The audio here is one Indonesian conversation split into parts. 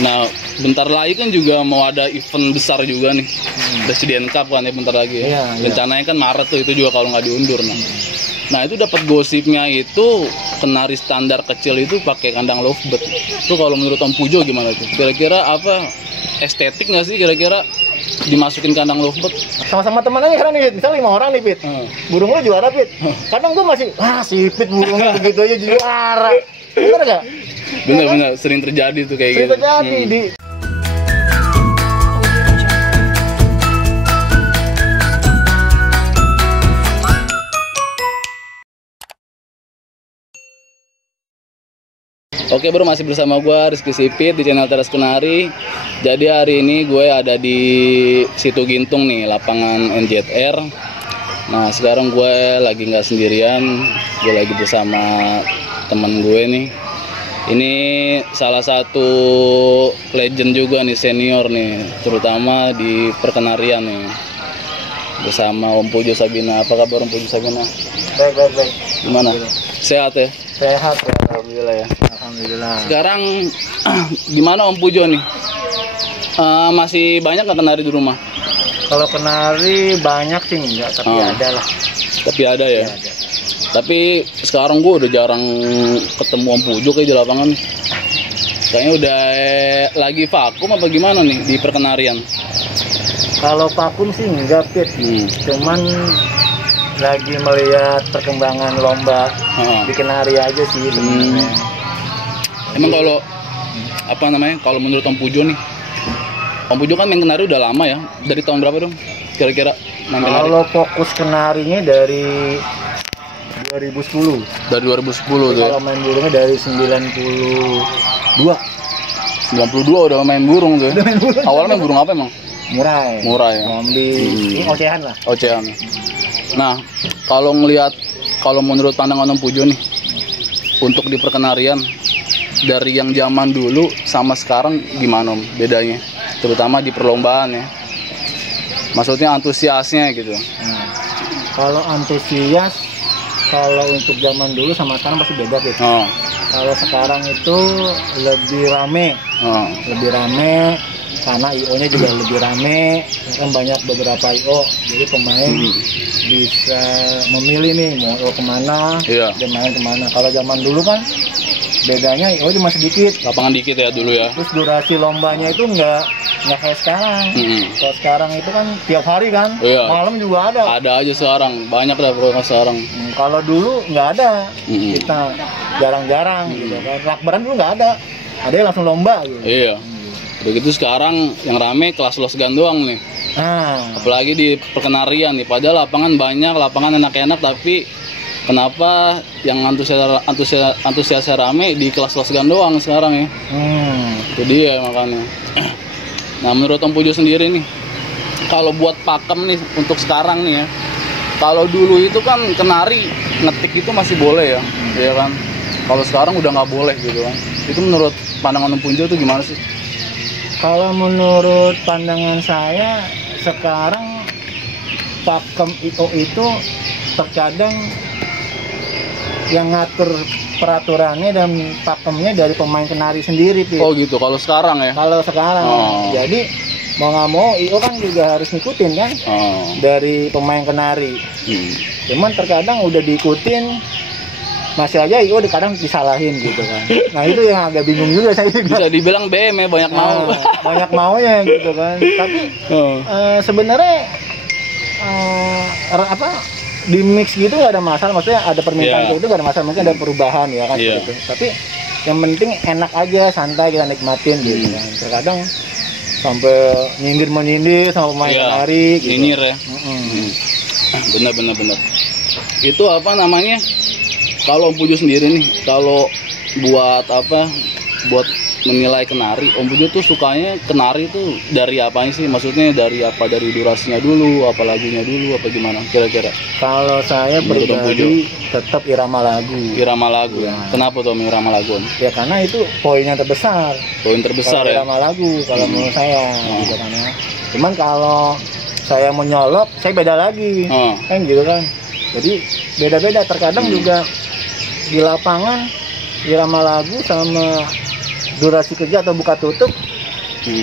Nah, bentar lagi kan juga mau ada event besar juga nih. Presiden Cup kan ya bentar lagi ya. Rencananya kan Maret tuh, itu juga kalau nggak diundur. Nah itu dapat gosipnya itu kenari standar kecil itu pakai kandang lovebird. Itu kalau menurut Om Pujo gimana tuh? Kira-kira apa estetik nggak sih kira-kira dimasukin kandang lovebird? Sama-sama teman aja sekarang nih, misalnya 5 orang nih Pit. Burung lu juara Pit. Kadang gue masih, si Pit burungnya begitu aja juara. Bener gak? Bener-bener sering terjadi tuh kayak sering gitu. Terjadi di Oke bro, masih bersama gue Rizky Sipit di channel Teras Kenari. Jadi hari ini gue ada di Situ Gintung nih, lapangan NZR. Nah sekarang gue lagi nggak sendirian, gue lagi bersama teman gue nih. Ini salah satu legend juga nih, senior nih, terutama di perkenarian nih. Bersama Om Pujo Sabina. Apa kabar Om Pujo Sabina? Baik. Gimana? Sehat ya? Sehat ya. Alhamdulillah ya. Alhamdulillah. Sekarang gimana Om Pujo nih? Masih banyak nggak kenari di rumah? Kalau kenari banyak sih enggak, tapi ada lah. Tapi ada ya? Ada. Tapi sekarang gue udah jarang ketemu Om Pujo kayak di lapangan. Kayaknya udah lagi vakum apa gimana nih di perkenarian? Kalau vakum sih enggak Pit. Cuman lagi melihat perkembangan lomba di kenari aja sih sebenarnya. Emang kalau apa namanya? Kalau menurut Om Pujo nih, Om Pujo kan main kenari udah lama ya. Dari tahun berapa dong? Kira-kira main kenari? Kalau fokus kenarinya dari 2010. Dari 2010 tuh. Kalau main burungnya dari 92. 92 udah main burung tuh. Udah main burung. Awalnya main burung apa emang? Murai. Murai ya. Ini ocehan lah. Ocehan. Nah, kalau menurut pandangan Om Pujo nih, untuk di perkenarian dari yang zaman dulu sama sekarang gimana Om bedanya? Terutama di perlombaan ya. Maksudnya antusiasnya gitu. Kalau antusias, kalau untuk zaman dulu sama sekarang pasti beda gitu. Kalau sekarang itu lebih rame, karena IO-nya juga lebih rame, kan banyak beberapa IO, jadi pemain bisa memilih nih mau IO kemana, dan main kemana. Kalau zaman dulu kan bedanya IO cuma sedikit, lapangan dikit ya dulu ya. Terus durasi lombanya itu nggak kayak sekarang. Kalau sekarang itu kan tiap hari kan, malam juga ada. Ada aja sekarang, banyak dah program sekarang. Kalau dulu nggak ada, kita jarang-jarang gitu kan. Lakbaran dulu nggak ada yang langsung lomba gitu. Iya. Begitu sekarang yang rame kelas losgan doang nih. Apalagi di perkenarian nih, padahal lapangan banyak, lapangan enak-enak, tapi kenapa yang antusiasnya rame di kelas losgan doang sekarang ya? Itu dia makanya. Nah menurut Om Pujo sendiri nih, kalau buat pakem nih untuk sekarang nih ya, kalau dulu itu kan kenari ngetik itu masih boleh ya, ya kan? Kalau sekarang udah nggak boleh gitu kan? Itu menurut pandangan Om Pujo itu gimana sih? Kalau menurut pandangan saya, sekarang pakem IO itu terkadang yang ngatur peraturannya dan pakemnya dari pemain kenari sendiri. Oh gitu, kalau sekarang ya? Kalau sekarang, jadi mau nggak mau IO kan juga harus ngikutin kan dari pemain kenari. Cuman terkadang udah diikutin, masih aja IO kadang disalahin gitu kan. Nah itu yang agak bingung juga saya. Bisa dibilang BM ya, banyak mau. Banyak maunya gitu kan. Tapi sebenarnya di mix gitu nggak ada masalah. Maksudnya ada permintaan itu nggak ada masalah. Mungkin ada perubahan ya kan gitu. Tapi yang penting enak aja, santai kita nikmatin gitu kan. Terkadang sampai menyindir sama pemain kenari gitu. Nyinyir ya. Benar. Itu apa namanya? Kalau Om Pujo sendiri nih, kalau buat menilai kenari, Om Pujo tuh sukanya kenari tuh dari apanya sih? Maksudnya dari apa? Dari durasinya dulu, apa lagunya dulu, apa gimana kira-kira? Kalau saya pribadi tetap irama lagu. Irama lagu. Ya. Kenapa tuh irama lagu? Ya karena itu poin yang terbesar. Poin terbesar ya. Irama lagu kalau menurut saya gitu kan ya. Cuman kalau saya mau nyolok, saya beda lagi. Kan gitu kan. Jadi beda-beda, terkadang juga di lapangan irama lagu sama durasi kerja atau buka tutup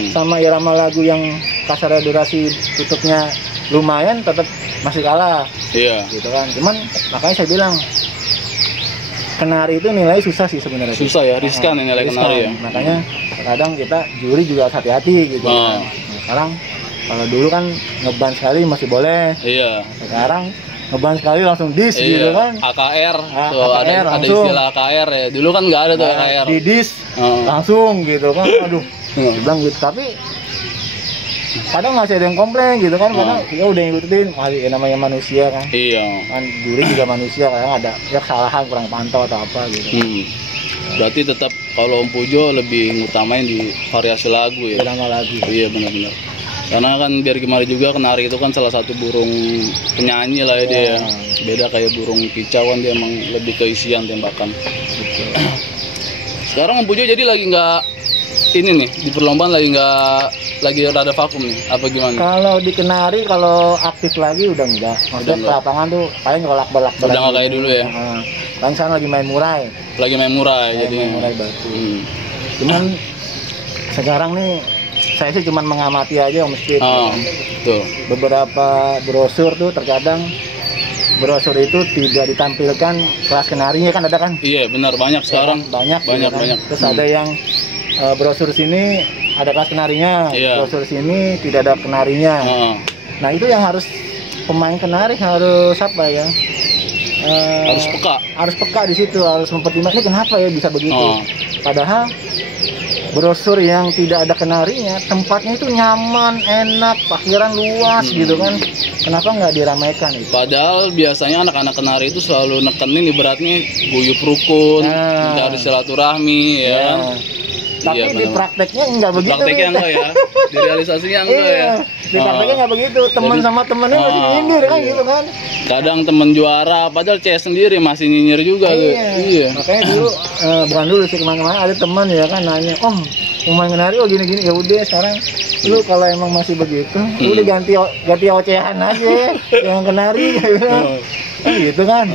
sama irama lagu yang kasarnya durasi tutupnya lumayan tetap masih kalah. Iya. Gitu kan. Cuman makanya saya bilang kenari itu nilai susah sih sebenarnya. Susah ya, riskan nilai kenari ya. Makanya kadang kita juri juga hati-hati gitu. Nah, sekarang kalau dulu kan ngeban sekali masih boleh. Iya. Sekarang ngeban sekali langsung dis gitu kan. AKR. Tuh, AKR ada istilah AKR ya. Dulu kan nggak ada tuh AKR. Di dis langsung gitu kan. Aduh. Bilang gitu. Tapi kadang masih ada yang komplain gitu kan, karena ya udah ngikutin masih namanya manusia kan. Iya. Kan juri juga manusia, kadang ada ya kesalahan kurang pantau atau apa gitu. Berarti tetap kalau Om Pujo lebih ngutamain di variasi lagu ya. Irama lagu. Iya benar-benar. Karena kan biar gimana juga kenari itu kan salah satu burung penyanyi lah ya dia. Ya. Beda kayak burung kicau kan, dia emang lebih ke isian tembakan. Betul. Sekarang Om Pujo jadi lagi nggak ini nih di perlombaan lagi rada vakum nih, apa gimana? Kalau di kenari kalau aktif lagi udah enggak. Maksudnya ke lapangan tuh paling kolak-bolak. Udah nggak kayak dulu ya? Kan sekarang lagi main murai. Lagi main murai jadi. Main murai batu. Cuman sekarang nih saya sih cuman mengamati aja Om Speed. Tuh. Beberapa brosur tuh terkadang brosur itu tidak ditampilkan kelas kenarinya kan ada kan? Iya benar, banyak sekarang. Banyak. Terus ada yang brosur sini ada kelas kenarinya, brosur sini tidak ada kenarinya. Nah itu yang harus pemain kenari harus apa ya? Harus peka di situ, harus mempertimbangkan kenapa ya bisa begitu. Padahal brosur yang tidak ada kenarinya tempatnya itu nyaman, enak, parkiran luas gitu kan. Kenapa nggak diramaikan itu? Padahal biasanya anak-anak kenari itu selalu nekenin ibaratnya guyup rukun, mencari silaturahmi ya kan. Tapi di prakteknya enggak begitu. Prakteknya enggak ya. Di realisasinya enggak ya. Di prakteknya enggak begitu. Teman sama temennya masih nyindir kan gitu kan. Kadang temen juara padahal CS sendiri masih nyinyir juga tuh. Iya. Makanya dulu bukan dulu sih, kemana-mana ada teman ya kan nanya, "Om, pemain kenari gini-gini." Ya udah sekarang lu kalau emang masih begitu, lu udah ganti ocehan aja yang kenari gitu kan.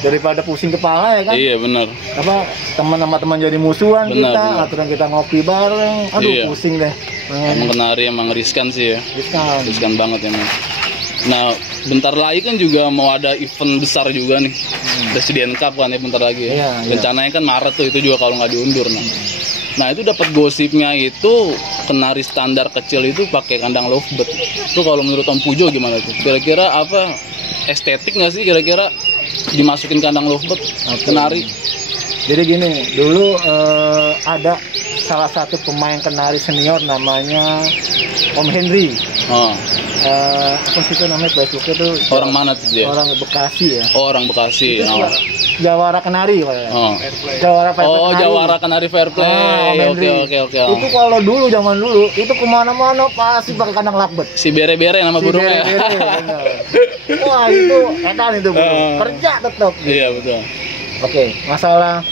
Daripada pusing kepala ya kan. Iya benar. Apa teman sama teman jadi musuhan, benar. Aturan kita ngopi bareng, aduh pusing deh. Emang kenari emang riskan sih ya. Riskan banget emang. Nah bentar lagi kan juga mau ada event besar juga nih, Presiden Cup kan ya bentar lagi ya. Rencananya kan Maret tuh, itu juga kalau nggak diundur. Nah itu dapat gosipnya itu kenari standar kecil itu pakai kandang lovebird. Itu kalau menurut Om Pujo gimana tuh? Kira-kira apa estetik nggak sih kira-kira dimasukin kandang lovebird kenari? Jadi gini, dulu ada salah satu pemain kenari senior namanya Om Henry. Apa sih itu namanya Facebooknya tuh? Orang mana tuh dia? Orang Bekasi ya. Orang Bekasi. Jawara Kenari Jawara Fair Play. Jawara Kenari Fair Play. Oke. Itu kalau dulu zaman dulu itu kemana-mana pasti pakai kandang lovebird. Si bere-bere nama burungnya. Wah itu edan itu burung. Kerja tetap. Iya betul. Oke, masalah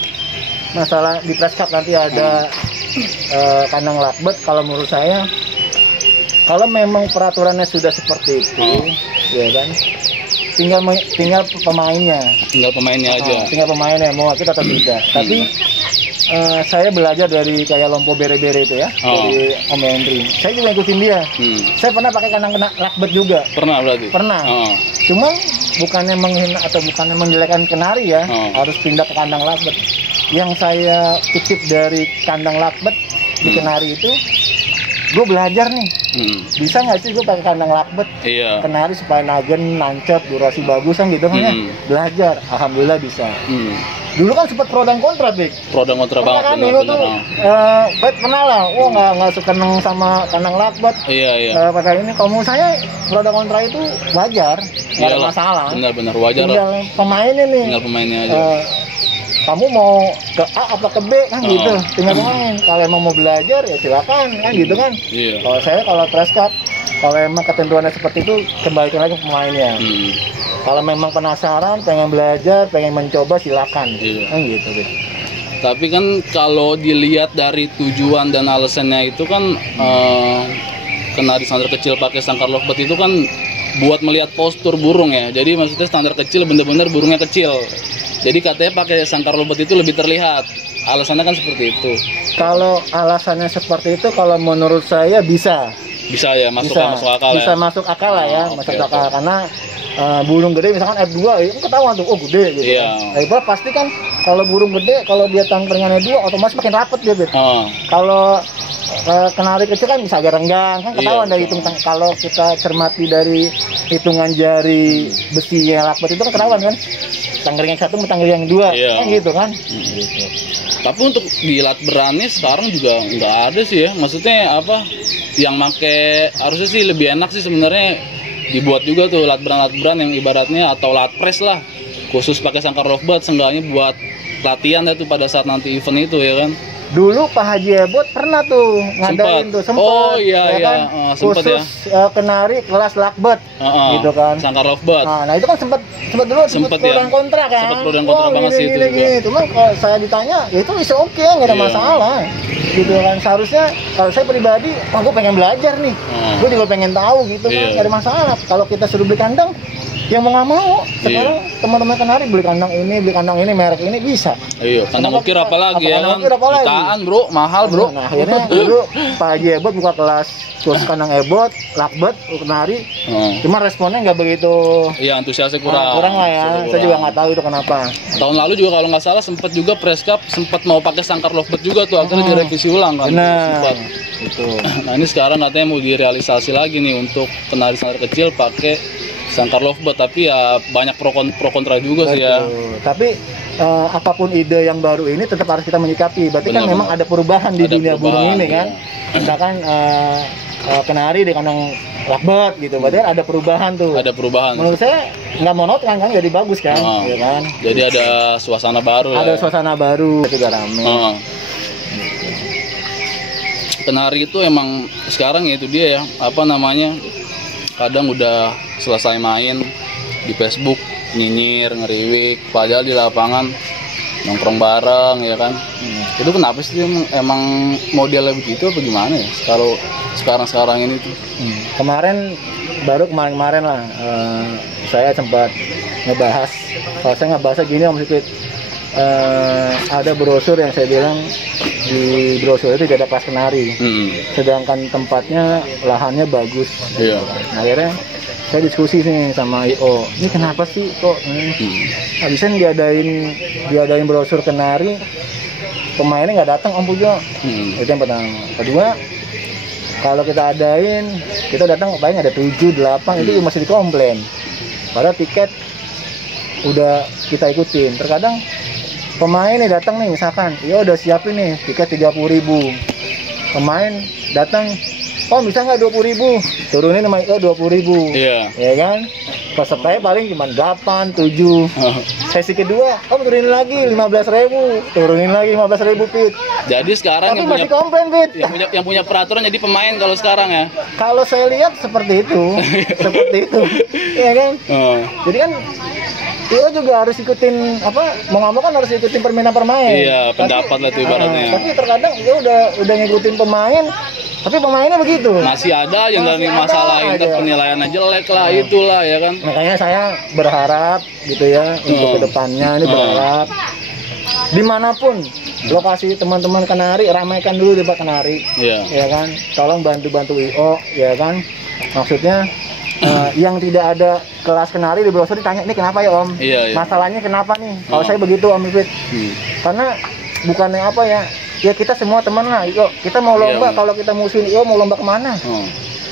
di press cup nanti ada kandang lovebird. Kalau menurut saya, kalau memang peraturannya sudah seperti itu, ya kan, tinggal pemainnya. Tinggal pemainnya mau kita atau tidak. Tapi saya belajar dari kayak Lompo Bere-Bere itu ya, dari Om Henry. Saya juga ikutin dia. Saya pernah pakai kandang lovebird juga. Pernah berarti? Pernah. Cuma bukannya menghina atau bukannya menjelekan kenari ya, harus pindah ke kandang lovebird. Yang saya titip dari kandang lovebird di kenari itu, gue belajar nih, bisa nggak sih gue pakai kandang lovebird kenari supaya nagen, nancep, durasi bagus kan gitu kan ya. Belajar, alhamdulillah bisa. Dulu kan sempat pro dan kontra, Bik. Pro dan kontra banget. Kan dulu tuh, pernah lah, nggak suka sama kandang lovebird. Iya. Pada ini, kalau menurut saya pro dan kontra itu wajar, nggak ada masalah. Benar wajar. Tinggal pemainnya nih. Tinggal pemainnya aja. Kamu mau ke A apa ke B kan gitu, tinggal pemain. Kalau emang mau belajar ya silakan kan gitu kan. Kalau press cup, kalau emang ketentuannya seperti itu, kembalikan lagi ke pemainnya. Kalau memang penasaran, pengen belajar, pengen mencoba, silakan. Kan gitu. Tapi kan kalau dilihat dari tujuan dan alasannya itu kan kenari standar kecil pakai sangkar lovebird itu kan buat melihat postur burung ya. Jadi maksudnya standar kecil bener-bener burungnya kecil. Jadi katanya pakai sangkar lovebird itu lebih terlihat alasannya kan seperti itu. Kalau alasannya seperti itu, kalau menurut saya bisa ya masuk akal bisa ya. Masuk akal lah ya, masuk okay, akal karena burung gede misalkan F2 itu ketahuan tuh, oh gede gitu. Iya. Nah, pasti kan kalau burung gede kalau dia tangkringannya 2 otomatis makin rapet dia, Bet. Kalau kenari kecil kan bisa agak renggang kan ketahuan dari hitung. Kalau kita cermati dari hitungan jari besi yang lakbet itu kan ketahuan kan. Tangkring yang 1 sama tangkring yang 2 kan gitu kan. Gitu. Tapi untuk di latberannya sekarang juga nggak ada sih ya. Maksudnya apa? Yang make harusnya sih lebih enak sih sebenarnya dibuat juga tuh latberan yang ibaratnya atau latpres lah. Khusus pakai sangkar lovebird seenggaknya buat latihan dah tuh pada saat nanti event itu ya kan. Dulu Pak Haji Ebot pernah tuh ngadain tuh, sempet. Oh iya ya kan? Sempet khusus ya. Kenari kelas lakbet gitu kan. Sangkar lovebird. Nah itu kan sempet dulu sempet pro dan kontra kan. Sempet pro dan kontra banget sih itu. Cuman kalau saya ditanya ya itu bisa oke, nggak ada masalah. Gitu kan, seharusnya kalau saya pribadi, gue pengen belajar nih, gue juga pengen tahu gitu kan, nggak ada masalah. Kalau kita suruh beli kandang, yang mau nggak mau sekarang teman-teman kenari beli kandang ini merek ini bisa. Iya, kandang ukir apalagi ya kan, jutaan bro, mahal bro. Nah akhirnya dulu Pak Haji Ebot buka kelas kurs kandang ebot, lakbet, kenari, cuma responnya nggak begitu. Iya, antusiasnya kurang lah ya, saya juga nggak tahu itu kenapa. Tahun lalu juga kalau nggak salah sempat juga Press Cup sempat mau pakai sangkar lovebird juga tuh, akhirnya direvisi ulang kan. Benar. Itu. Nah ini sekarang katanya mau direalisasi lagi nih untuk kenari kecil pakai sangkar lovebird, tapi ya banyak pro kontra juga. Betul. Sih ya. Tapi apapun ide yang baru ini tetap harus kita menyikapi. Berarti kan memang ada perubahan di dunia burung ini kan. Misalkan kenari di kandang lovebird gitu, berarti ada perubahan tuh. Ada perubahan. Menurut saya nggak monoton kan, jadi bagus kan, ya kan. Jadi ada suasana baru. Ada suasana baru juga rame. Kenari itu emang sekarang ya itu dia ya, apa namanya, kadang udah selesai main di Facebook nyinyir, ngeriwik, padahal di lapangan nongkrong bareng ya kan. Itu kenapa sih emang modelnya begitu apa gimana ya kalau sekarang ini tuh? Kemarin lah saya sempat ngebahas, kalau saya ngebahasnya gini Om Sipit, ada brosur yang saya bilang di brosur itu tidak ada kelas kenari, sedangkan tempatnya lahannya bagus. Iya. Nah, akhirnya saya diskusi nih sama IO, ini kenapa sih kok habisan diadain brosur kenari, pemainnya nggak datang Om Pujo. Itu yang pertama. Kedua, kalau kita adain, kita datang paling ada 7, 8, itu masih dikomplain. Padahal tiket udah kita ikutin. Terkadang pemain nih datang nih, misalkan, ya udah siapin nih tiket 30.000. Pemain datang, oh bisa nggak 20.000? Turunin sama IO 20.000. Iya. Ya kan? Pesertanya paling cuma 8, 7. Sesi kedua, turunin lagi 15.000. Turunin lagi 15.000 Pit. Jadi sekarang tapi yang masih komplain Pit. Yang punya peraturan jadi pemain kalau sekarang ya. Kalau saya lihat seperti itu. Seperti itu. Iya kan? Jadi kan IO juga harus ikutin mau nggak mau kan harus ikutin permainan pemain. Iya, pendapat lah itu ibaratnya. Tapi terkadang IO udah ngikutin pemain, tapi pemainnya begitu. Masih ada yang dari masalah penilaiannya jelek lah, itulah ya kan. Makanya saya berharap gitu ya untuk kedepannya ini berharap dimanapun lokasi teman-teman kenari, ramaikan dulu debat kenari. Ya kan, tolong bantu IO ya kan. Maksudnya yang tidak ada kelas kenari di brosur ditanya, ini kenapa ya Om? Iya. Masalahnya kenapa nih? Kalau saya begitu Om Ifit. Karena bukannya apa ya kita semua teman lah IO. Kita mau lomba, kalau kita musuhin IO mau lomba kemana?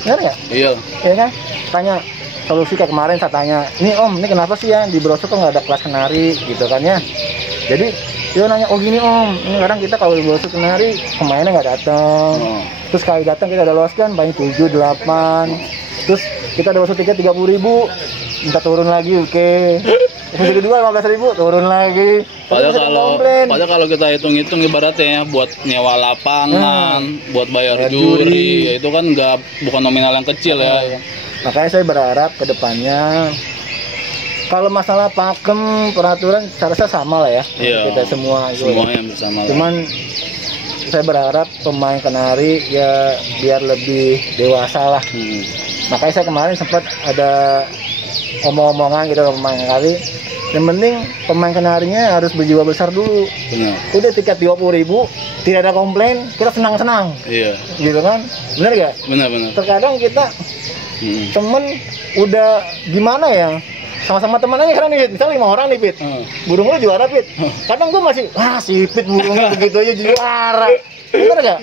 Benar ya? Iya. Ya kan? Tanya solusi kayak kemarin saya tanya, ini Om, ini kenapa sih ya di brosur kok nggak ada kelas kenari gitu kan ya? Jadi IO nanya, oh gini Om, ini kadang kita kalau di brosur kenari pemainnya nggak datang. Terus kali datang kita ada los kan, paling 7, 8. Terus kita ada masuk tiket 30.000, minta turun lagi, oke. Sesi kedua 15.000, turun lagi. Padahal kalau kita hitung-hitung ibaratnya ya, buat nyewa lapangan, buat bayar juri, ya itu kan bukan nominal yang kecil ya. Makanya saya berharap ke depannya kalau masalah pakem peraturan seharusnya sama lah ya. Kita semua semuanya bersama lah. Cuman saya berharap pemain kenari ya biar lebih dewasa lah. Makanya saya kemarin sempat ada omong-omongan gitu pemain kenari, Yang penting pemain kenarinya harus berjiwa besar dulu. Benar. Udah tiket 20.000, tidak ada komplain, kita senang-senang. Iya. Gitu kan? Bener gak? Benar. Terkadang kita temen udah gimana ya? Sama-sama teman aja sekarang nih, misalnya 5 orang nih Pit. Burung lu juara Pit. Kadang gue masih, si Pit burungnya begitu aja juara. Bener gak?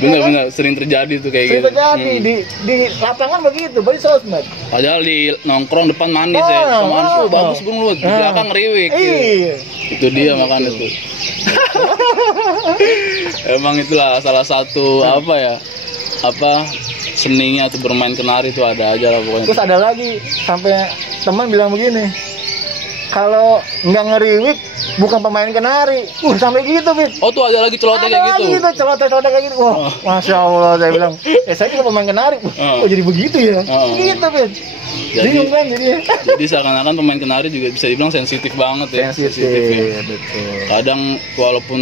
Bener, sering terjadi tuh kayak gitu. Sering terjadi, di lapangan begitu, di sosmed. Padahal di nongkrong depan manis ya, teman bagus burung lu, di belakang ngeriwik. Iya. Itu dia makanya tuh. Emang itulah salah satu seninya tuh bermain kenari itu ada aja lah pokoknya. Terus ada lagi, sampai teman bilang begini, kalau nggak ngeriwik bukan pemain kenari. Sampai gitu, Fit. Oh, tuh ada lagi celoteh kayak gitu. Ada lagi celoteh kayak gitu. Wah, Masya Allah, saya bilang, saya juga pemain kenari. Oh, jadi begitu ya? Gitu, Fit. Bingung kan jadinya. Jadi seakan-akan pemain kenari juga bisa dibilang sensitif banget ya. Sensitif ya. Betul. Kadang walaupun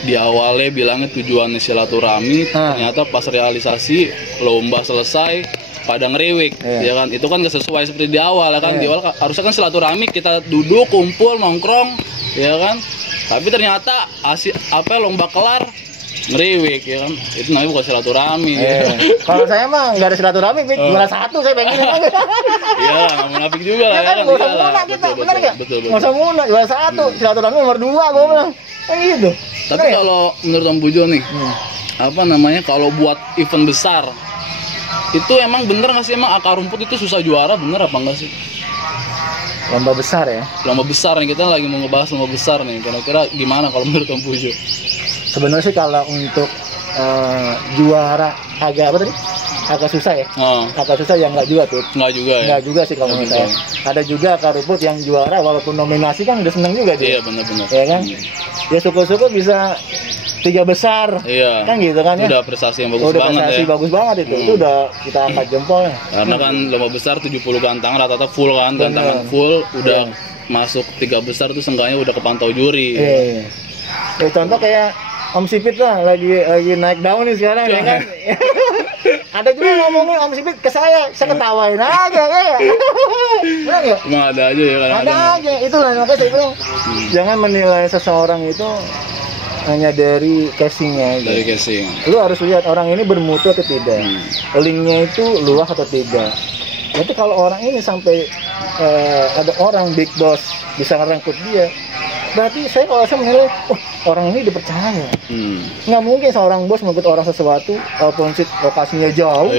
di awalnya bilangnya tujuannya silaturahmi, ternyata pas realisasi lomba selesai pada ngeriwik, ya kan? Itu kan nggak sesuai seperti di awal, ya kan? Di awal harusnya kan silaturahmi, kita duduk, kumpul, nongkrong, ya kan? Tapi ternyata lomba kelar ngeriwik, ya kan? Itu namanya bukan silaturahmi. Kalau saya mah nggak ada silaturahmi, juara 1 saya pengen aja. Iya, nggak munafik juga lah, ya kan? Nggak usah munak kita, bener nggak? Nggak usah munak, juara 1, silaturahmi nomor 2, gue bilang. Gitu. Tapi kalau menurut Om Pujo nih, kalau buat event besar, itu emang bener nggak sih, emang akar rumput itu susah juara, bener apa enggak sih? Lomba besar ya? Lomba besar nih, kita lagi mau ngebahas lomba besar nih, kira-kira gimana kalau menurut Om Pujo? Sebenarnya sih kalau untuk juara agak susah ya? Agak susah ya, enggak juga tuh. Enggak juga ya? Enggak juga sih kalau menurut saya. Ada juga akar rumput yang juara walaupun nominasi kan udah seneng juga dia. Iya, benar-benar. Ya kan? Ya syukur-syukur bisa 3 besar. Iya. Kan gitu kan ya? Udah prestasi yang bagus banget ya. Udah prestasi bagus banget itu. Itu udah kita angkat jempol ya. Karena kan lomba besar 70 gantangan rata-rata full kan, gantangan full udah masuk 3 besar tuh seenggaknya udah kepantau juri. Iya. Ya, contoh kayak Om Sipit lah lagi naik daun nih sekarang ya kan. Ada juga ngomongin Om Sipit ke saya ketawain aja ya. Benar nggak? Emang ada aja ya kan. Ada aja, itulah makanya saya bilang jangan menilai seseorang itu hanya dari casingnya. Dari casing. Lu harus lihat orang ini bermutu atau tidak. Linknya itu luas atau tidak. Nanti kalau orang ini sampai ada orang big boss bisa ngerangkut dia, berarti kalau saya menilai, orang ini dipercaya. Nggak mungkin seorang bos mengikut orang sesuatu, walaupun lokasinya jauh,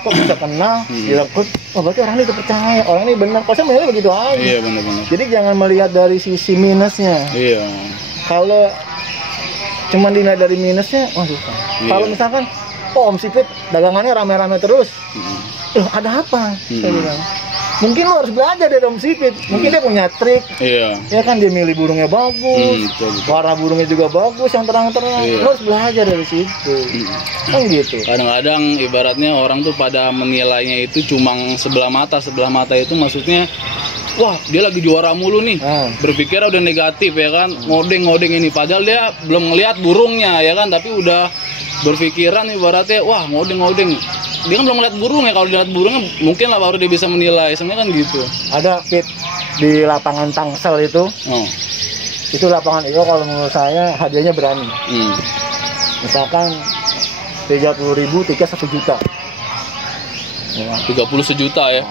kok bisa kenal, dilekut, berarti orang ini dipercaya, orang ini benar. Kalau saya menilai begitu aja. Iya, benar-benar. Jadi jangan melihat dari sisi minusnya. Iya. Kalau cuma dilihat dari minusnya, susah. Kalau misalkan, Om Sipit dagangannya rame-rame terus, ada apa? Saya bilang. Mungkin lo harus belajar dari Om Sipit. Mungkin dia punya trik. Iya. Ya kan, dia milih burungnya bagus. Warna burungnya juga bagus, yang terang-terang. Lo harus belajar dari situ. Kan gitu. Kadang-kadang ibaratnya orang tuh pada menilainya itu cuma sebelah mata. Sebelah mata itu maksudnya, wah dia lagi juara mulu nih. Berpikir udah negatif ya kan. Ngodeng ini. Padahal dia belum ngelihat burungnya ya kan. Tapi udah berpikiran ibaratnya, wah ngodeng. Dia kan belum ngeliat burung ya, kalau dilihat burungnya mungkin lah baru dia bisa menilai, sebenarnya kan gitu. Ada Pit di lapangan Tangsel itu, itu lapangan itu kalau menurut saya hadiahnya berani. Misalkan 30.000 tiket 1 juta. 30 sejuta ya.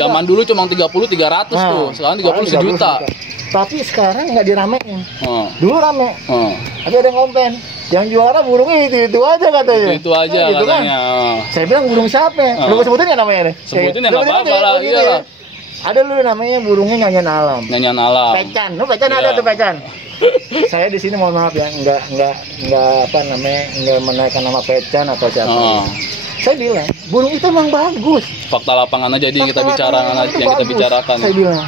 Zaman dulu cuma 30-300 tuh, sekarang 30 sejuta. Tapi sekarang nggak diramein. Dulu rame. Tapi ada yang komplain. Yang juara burungnya itu aja katanya. Itu aja gitu katanya. Kan? Saya bilang burung siapa? Belum sebutin nggak namanya nih? Sebutin ya nggak apa-apa lah. Iya. Ada dulu namanya burungnya nyanyian alam. Nyanyian alam. Pecan, pecan ada tuh pecan. Saya di sini mohon maaf ya, nggak menaikkan nama pecan atau siapa. Saya bilang burung itu emang bagus. Fakta lapangan aja yang kita bicarakan. Saya bilang.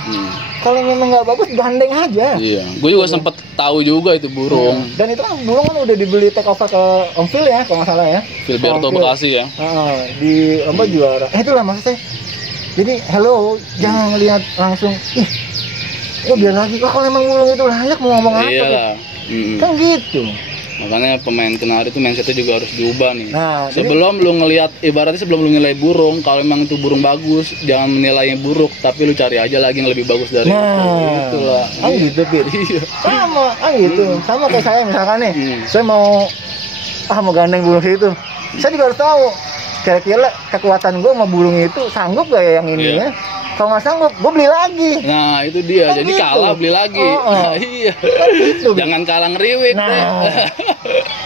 Kalau memang nggak bagus, gandeng aja. Iya, gue juga sempet tahu juga itu burung. Dan itu kan burung kan udah dibeli take over ke Om Phil ya, kalau nggak salah ya. Philberto Bekasi ya. Di lomba juara. Itulah maksud saya. Jadi, hello, jangan lihat langsung. Biar lagi. Kalau memang burung itu layak mau ngomong apa? Iya. Kan gitu. Makanya pemain kenari itu mindsetnya juga harus diubah nih. Nah, sebelum lu ngelihat, ibaratnya sebelum lu nilai burung, kalau memang itu burung bagus, jangan menilainya buruk, tapi lu cari aja lagi yang lebih bagus dari itu. Itulah. Gitu, Pit. Sama, gitu. Sama kayak saya misalkan nih, saya mau gandeng burung itu. Saya juga harus tahu kira-kira kekuatan gue sama burung itu sanggup gak ya yang ini ya? Kalau nggak sanggup, gue beli lagi. Nah itu dia, jadi gitu. Kalah beli lagi. Nah, iya. Gitu, jangan kalah ngeriwik.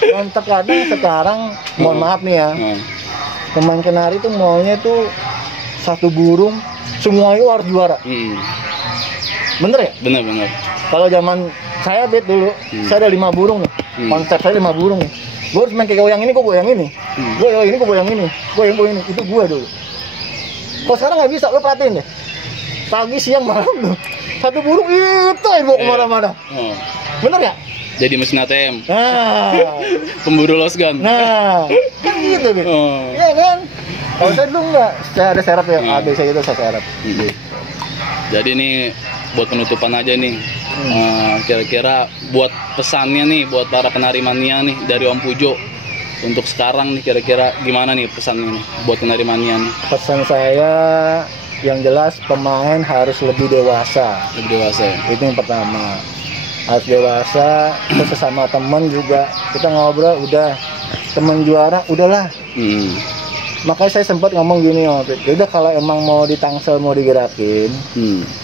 Dan terkadang sekarang, mohon maaf nih ya, pemain kenari tuh maunya tuh satu burung semuanya harus juara. Bener ya? Bener. Kalau zaman saya dulu, saya ada 5 burung nih. Konsep saya 5 burung nih. Gue harus main kayak goyang ini, gue goyang ini. Gue goyang ini, gue goyang ini. Gue yang ini. Itu gue dulu. Kalau sekarang nggak bisa, lo perhatiin deh. Pagi, siang, malam tuh. Satu burung itu aja bawa kemana-mana. Bener ya? Jadi mesin ATM. Nah. Pemburu lost gun. Nah. Kan gitu gitu. Iya kan? Kalau saya dulu nggak. Saya ada syarat ya. ABC itu saya syarat. Jadi nih buat penutupan aja nih. Kira-kira buat pesannya nih buat para penari mania nih dari Om Pujo. Untuk sekarang nih kira-kira gimana nih pesannya nih buat penari mania nih? Pesan saya yang jelas pemain harus lebih dewasa. Lebih dewasa ya? Itu yang pertama. Harus dewasa, terus sesama teman juga. Kita ngobrol udah teman juara udahlah. Makanya saya sempat ngomong gini, udah kalau emang mau di Tangsel mau digerakin,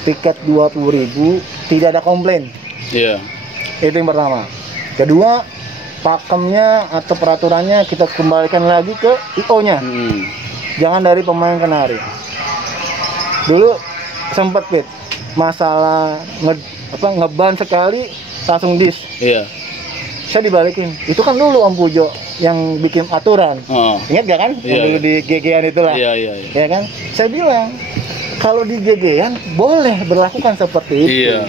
tiket 20.000 tidak ada komplain. Iya. Itu yang pertama. Kedua, pakemnya atau peraturannya kita kembalikan lagi ke IO-nya. Jangan dari pemain kenari. Dulu sempet Pit masalah ngeban sekali langsung dis. Iya. Saya dibalikin. Itu kan dulu Om Pujo yang bikin aturan. Ingat gak kan? Yang dulu di GG-an itulah. Iya. Ya kan? Saya bilang kalau di GG-an boleh berlakukan seperti itu. Iya.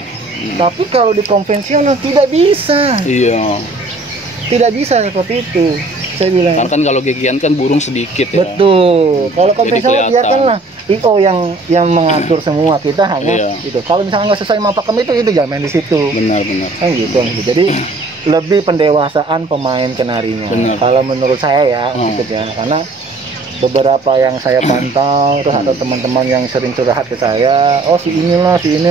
Tapi kalau di konvensional tidak bisa. Iya. Tidak bisa seperti itu. Saya bilang. Kan kalau GG-an kan burung sedikit ya. Betul. Kalau konvensional biarkanlah IO yang mengatur semua, kita hanya gitu. Kalau misalnya nggak sesuai sama pakem itu jangan main di situ. Benar. Kan gitu. Jadi lebih pendewasaan pemain kenarinya. Kalau menurut saya ya, gitu ya. Karena beberapa yang saya pantau, terus ada teman-teman yang sering curhat ke saya, si ini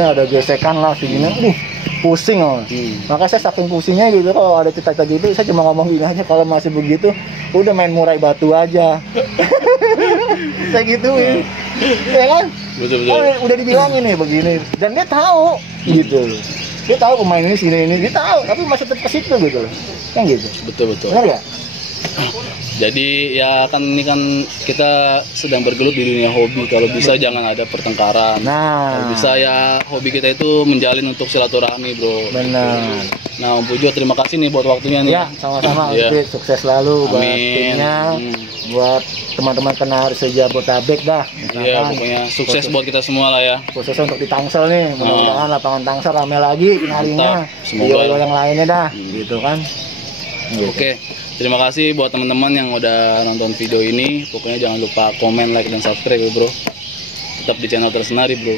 ada gesekan lah, si ini, pusing Maka saya saking pusingnya gitu, kalau ada cerita gitu, saya cuma ngomong gini aja, kalau masih begitu, udah main murai batu aja. Saya gituin. Ya kan? Betul. Udah dibilangin nih begini, dan dia tahu gitu. Dia tahu pemain ini sini ini, dia tahu, tapi masih tetap ke situ gitu loh. Kan gitu. Betul. Benar ya? Jadi ya kan ini kan kita sedang bergelut di dunia hobi. Kalau bisa jangan ada pertengkaran. Kalau bisa ya hobi kita itu menjalin untuk silaturahmi, bro. Benar. Nah, Om Pujo terima kasih nih buat waktunya nih. Ya, sama-sama. Sukses selalu buat timnya, buat teman-teman kenari se-Jabodetabek dah. Iya, pokoknya sukses buat kita semua lah ya. Khususnya untuk di Tangsel nih, mudah-mudahan lapangan Tangsel rame lagi kenarinya. Semoga yang lainnya dah, gitu kan. Oke. Terima kasih buat teman-teman yang udah nonton video ini. Pokoknya jangan lupa komen, like, dan subscribe ya bro. Tetap di channel Tersenari bro.